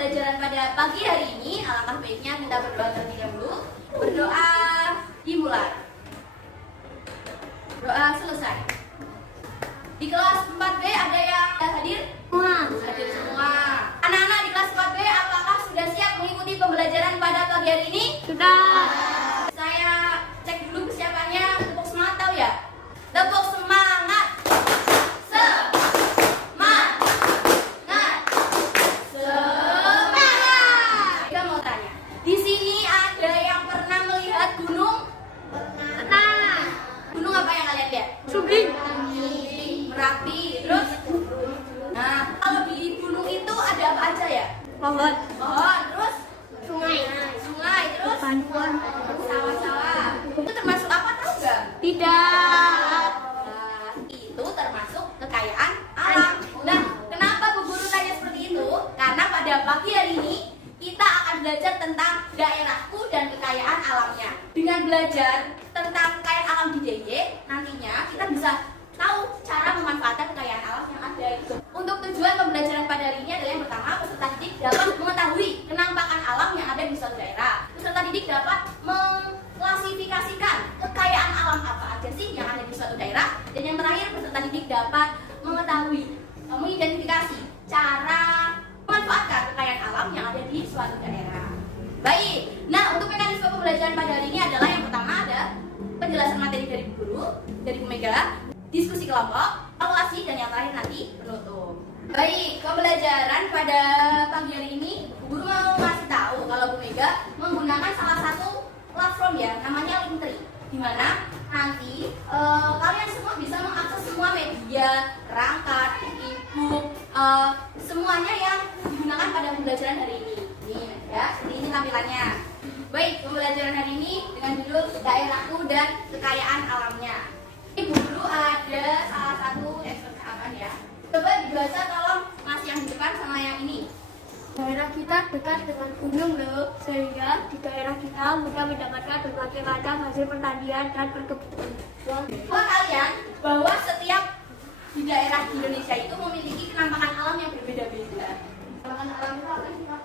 pembelajaran pada pagi hari ini, alangkah baiknya kita berdoa terlebih dahulu. Berdoa dimulai. Doa selesai. Di kelas 4B ada yang hadir? Hadir semua. Anak-anak di kelas 4B apakah sudah siap mengikuti pembelajaran pada pagi hari ini? Sudah. Saya cek dulu kesiapannya. Tepuk semangat tahu ya? Tepuk semangat. Semangat. Semangat. Kita mau tanya. Di sini ada yang pernah melihat gunung? Pernah. Gunung apa yang kalian lihat? Sumbing. Merapi. Terus? Nah, kalau di gunung itu ada apa aja ya? Pohon. Pohon. Terus? Sungai. Sungai. Terus? Pancuan. Sawah-sawah. Itu termasuk apa tahu nggak? Tidak. Nah, itu termasuk kekayaan alam. Nah, kenapa Bu Guru tanya seperti itu? Karena pada pagi hari ini kita akan belajar tentang daerahku dan kekayaan alamnya. Dengan belajar tentang kekayaan alam di DIY, nantinya kita bisa tahu cara memanfaatkan kekayaan alam yang ada itu. Untuk tujuan pembelajaran pada hari ini adalah yang pertama, peserta didik dapat mengetahui kenampakan alam yang ada di suatu daerah. Peserta didik dapat mengklasifikasikan kekayaan alam apa aja sih yang ada di suatu daerah. Dan yang terakhir, peserta didik dapat mengetahui, mengidentifikasi cara memanfaatkan kekayaan alam yang ada di suatu daerah. Baik, nah untuk mekanisme pembelajaran pada hari ini adalah yang pertama ada penjelasan materi dari Bu Guru, dari Bu Mega, diskusi kelompok, evaluasi, dan yang terakhir nanti penutup. Baik, pembelajaran pada pagi hari ini Bu Guru mau kasih tahu kalau Bu Mega menggunakan salah satu platform ya, namanya Linktree, di mana nanti kalian semua bisa mengakses semua media, perangkat, e-book, semuanya yang digunakan pada pembelajaran hari ini. Nih ya, seperti ini tampilannya. Baik, pembelajaran hari ini dengan judul daerahku dan kekayaan alamnya. Ini Bu Guru ada salah satu apa ya? Coba dibaca tolong Mas yang di depan sama yang ini. Daerah kita dekat dengan gunung loh, sehingga di daerah kita mudah mendapatkan berbagai macam hasil pertanian dan perkebunan. Tahu kalian bahwa setiap di daerah di Indonesia itu memiliki penampakan alam yang berbeda-beda. Penampakan alam itu apa sih, Pak?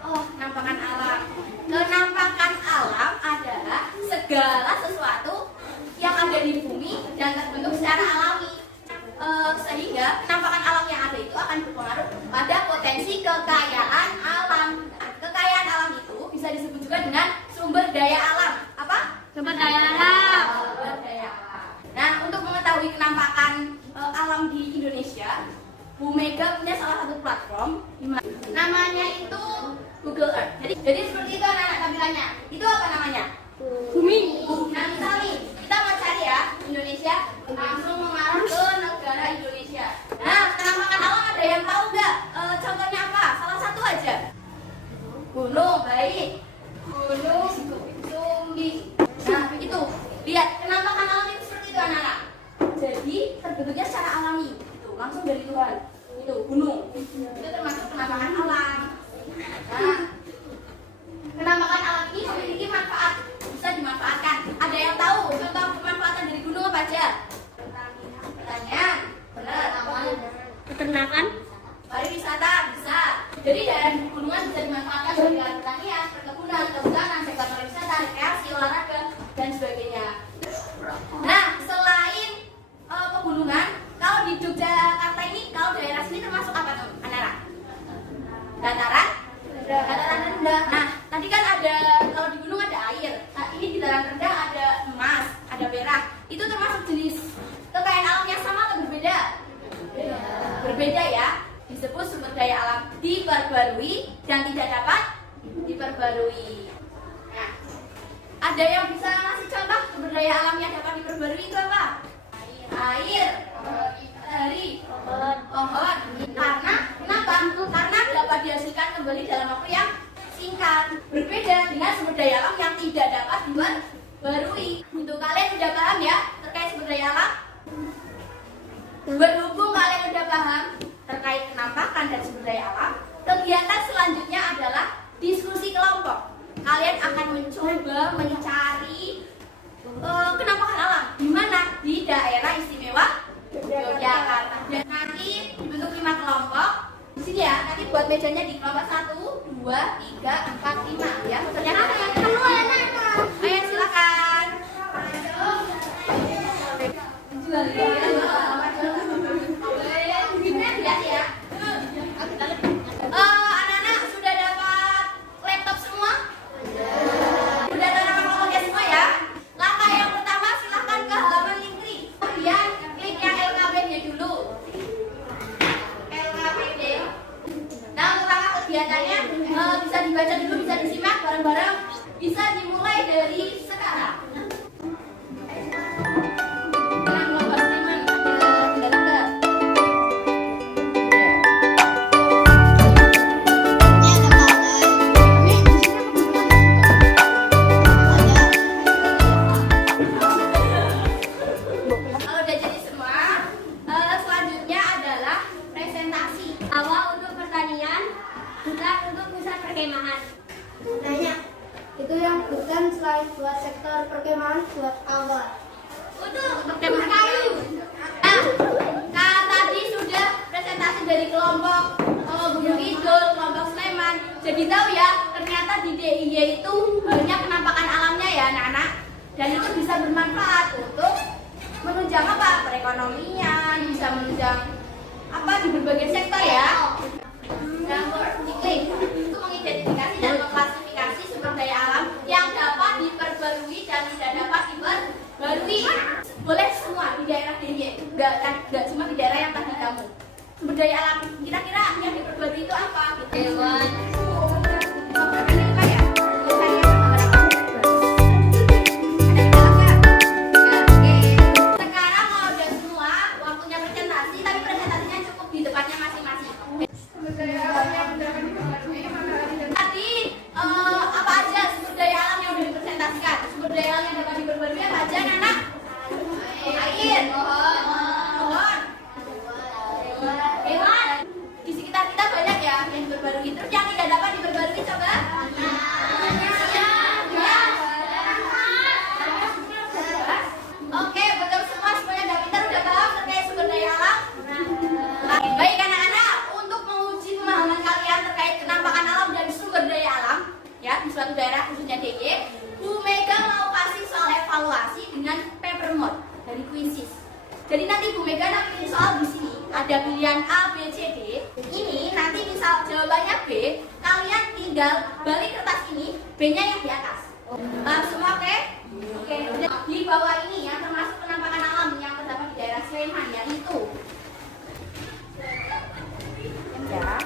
Oh, penampakan alam. Penampakan alam adalah segala sesuatu yang ada di bumi dan terbentuk secara alami. Sehingga penampakan alam yang ada itu akan berpengaruh pada potensi kekayaan alam. Nah, kekayaan alam itu bisa disebut juga dengan sumber daya alam. Apa? Sumber daya alam. Sumber daya alam. Nah, untuk mengetahui penampakan alam di Indonesia, Bu Mega punya salah satu platform namanya itu Google Earth. Jadi seperti itu anak-anak tampilannya. Itu apa namanya? Bumi. Nah, misal nih, kita mau cari ya Indonesia, langsung mengarah ke negara Indonesia. Nah, penampakan alam ada yang tahu nggak? Contohnya apa? Salah satu aja. Gunung, baik. Gunung Sumbing. Nah, itu. Lihat, penampakan alam itu seperti itu anak-anak. Jadi, terbentuknya secara alami. Itu, langsung dari Tuhan. Itu, gunung. Itu termasuk penampakan alam. Nah, penampakan alam ini memiliki manfaat. Bisa dimanfaatkan. Ada yang tahu contoh pemanfaatan dari gunung apa aja? Pertanyaan. Benar. Peternakan. Pariwisata bisa. Jadi daerah pegunungan bisa dimanfaatkan sebagai lahan pertanian, perkebunan, kehutanan, sektor pariwisata, rekreasi, olahraga, dan sebagainya. Nah, selain pegunungan, kalau di Yogyakarta ini, kalau daerah sini termasuk apa tuh, anak-anak? Dataran? Dataran rendah. Nah, tadi kan ada, kalau di gunung ada air. Nah, ini di dataran rendah ada emas, ada perak. Itu termasuk jenis kekayaan alam yang sama atau berbeda? Berbeda ya. Disebut sumber daya alam diperbarui dan tidak dapat diperbarui. Nah, ada yang bisa ngasih contoh sumber daya alam yang dapat diperbarui itu apa? Air, dari pohon. Karena kenapa? Karena dapat dihasilkan kembali dalam waktu yang singkat. Berbeda dengan sumber daya alam yang tidak dapat diperbarui. Untuk kalian sudah paham ya terkait sumber daya alam? Berhubung kalian sudah paham terkait penampakan dan sumber daya alam, kegiatan selanjutnya adalah diskusi kelompok. Kalian akan mencoba mencari penampakan alam di mana? Di daerah istimewa Yogyakarta. Dan nanti dibentuk 5 kelompok. Di sini ya, nanti buat mejanya di kelompok 1, 2, 3, 4, 5 ya. Fotonya ayo silakan. Anak-anak sudah dapat laptop semua? Sudah terangkan kelompoknya semua ya? Langkah yang pertama silahkan ke halaman Linktree. Kemudian klik yang LKPD dulu. LKPD. Nah, untuk langkah kegiatannya bisa dibaca dulu, bisa disimak bareng-bareng. Bisa dimulai dari sekarang. Kalau udah jadi semua, selanjutnya adalah presentasi. Awal untuk pertanian, bukan untuk pusat perkemahan. Nanya, itu yang bukan selain buat sektor perkemahan buat awal. Untuk perkemahan kayu. Nah, tadi sudah presentasi dari kelompok Gunung Kidul, kelompok Sleman. Jadi tahu ya, ternyata di DIY itu banyak penampakan alamnya ya anak-anak. Dan itu bisa bermanfaat untuk menunjang apa? Perekonomian, bisa menunjang apa di berbagai sektor ya. Diklik untuk mengidentifikasi dan mengklasifikasi sumber daya alam yang dapat diperbarui dan tidak dapat diperbarui. Boleh semua di daerah DIY, nggak cuma di daerah yang tadi kamu. Sumber daya alam kira-kira yang diperbarui itu apa? Hewan. Sekarang kalau udah semua, waktunya presentasi, tapi presentasinya cukup di tempatnya masing-masing. Tadi apa aja sumber daya alam yang udah dipresentasikan? Sumber daya alam yang dapat diperbarui apa aja, anak? Air, pohon, hewan. Di sekitar kita banyak ya yang diperbarui. Terus yang tidak dapat diperbarui coba? Oke, betul semua, semuanya udah pintar, udah paham terkait sumber daya alam? Baik anak-anak, untuk menguji pemahaman kalian terkait penampakan alam dan sumber daya alam ya di suatu daerah khususnya DIY, Bu Mega mau kasih soal evaluasi dengan paper mode dari Quizzes. Jadi nanti Bu Mega nanti soal di sini ada pilihan A, B, C, D. Ini nanti misal jawabannya B, kalian tinggal balik kertas ini, B-nya yang di atas. Semua oke? Oke. Di bawah ini yang termasuk penampakan alam yang terdapat di daerah Sleman yaitu ya.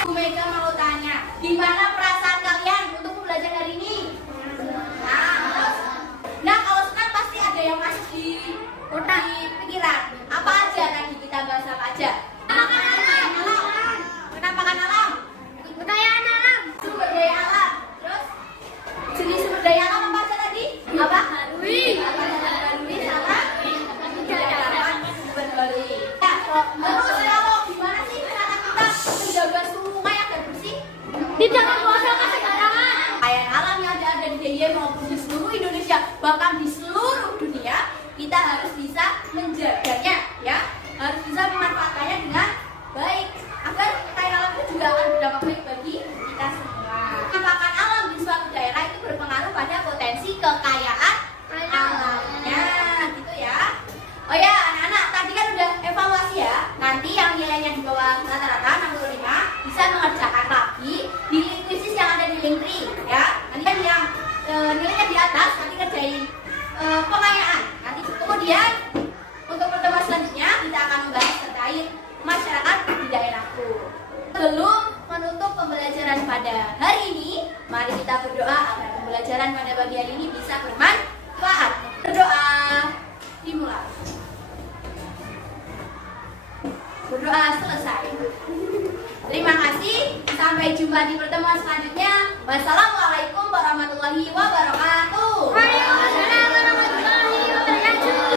Bu Mega mau tanya, gimana perasaan kalian untuk belajar hari ini? Nah, kalau sekarang pasti ada yang masuk di otak, di pikiran. Apa aja tadi kita bahas apa aja? Penampakan alam, kekayaan alam, sumber daya alam. Terus jenis sumber daya alam apa aja tadi? Apa? Barui sama berbarui. Ya, terus kalau gimana sih cara kita menjaga sungai agar bersih? Tidak membuang sembarangan. Kekayaan alam yang ada di DIY maupun di seluruh Indonesia, bahkan di seluruh dunia, kita harus bisa menjaganya, ya, harus bisa memanfaatkannya dengan baik agar kekayaan alam itu juga akan berdampak baik bagi kita semua. Penampakan alam di suatu daerah itu berpengaruh pada potensi kekayaan alamnya, gitu ya. Oh ya, anak-anak, tadi kan udah evaluasi ya. Nanti yang nilainya di bawah rata-rata 65 bisa mengerjakan lagi di Quizzes yang ada di Linktree, ya. Nanti kan yang nilainya di atas nanti kerjain pengayaan. Nanti kemudian untuk pertemuan selanjutnya kita akan membahas terkait masyarakat di daerahku. Sebelum menutup pembelajaran pada hari ini, mari kita berdoa agar pembelajaran pada pagi hari ini bisa bermanfaat. Berdoa dimulai. Berdoa selesai. Terima kasih. Sampai jumpa di pertemuan selanjutnya. Wassalamualaikum.